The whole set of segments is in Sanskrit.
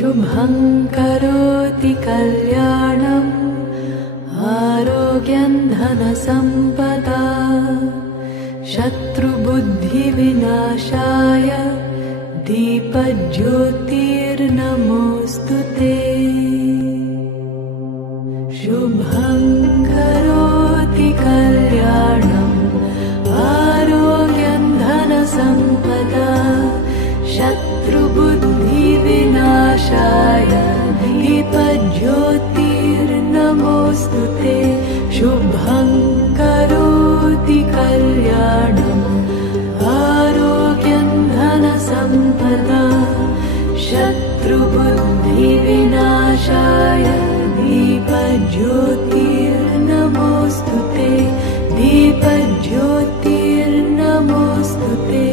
शुभं करोति कल्याणम् आरोग्यं धनसम्पदा शत्रुबुद्धिविनाशाय दीपज्योतिर्नमोऽस्तुते। शुभं करोति कल्याणम् आरोग्यं धनसम्पदा शत्रुबुद्धिविनाशाय दीपज्योतिर्नमोऽस्तुते। शुभं करोति कल्याणम् आरोग्यं धनसम्पदा शत्रुबुद्धिविनाशाय दीपज्योतिर्नमोऽस्तुते। दीपज्योतिर्नमोऽस्तुते।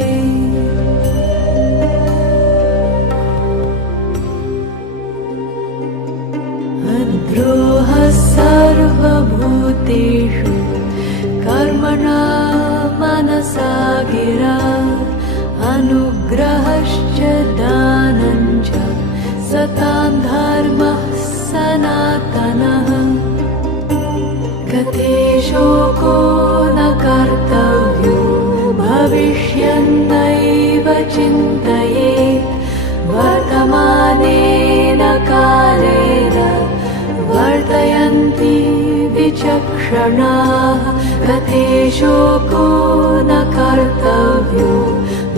अद्रोहः सर्वभूतेषु कर्मणा मनसा गिरा अनुग्रहश्च दानञ्च सतां धर्मः सनातनः। गते शोको न कर्तव्यो भविष्यन्नैव चिन्तयेत् वर्तमानेन कालेन वर्तयन्ति विचक्षणाः। गते शोको न कर्तव्यो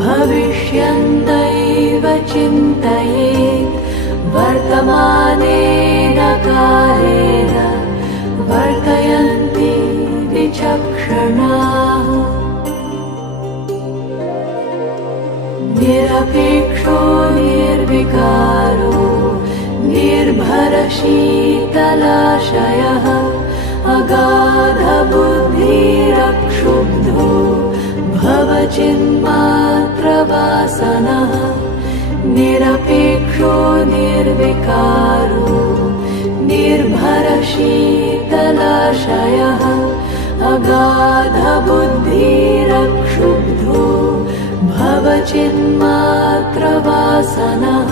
भविष्यन्नैव चिन्तयेत् वर्तमानेन कालेन वर्तयन्ति विचक्षणाः। निरपेक्षो निर्विकारो निर्भरशीतलाशयः अगाधबुद्धिरक्षुब्धो भवचिन्मात्रवासनः। निरपेक्षो निर्विकारो निर्भरशीतलाशयः अगाधबुद्धिरक्षुब्धो भवचिन्मात्रवासनः।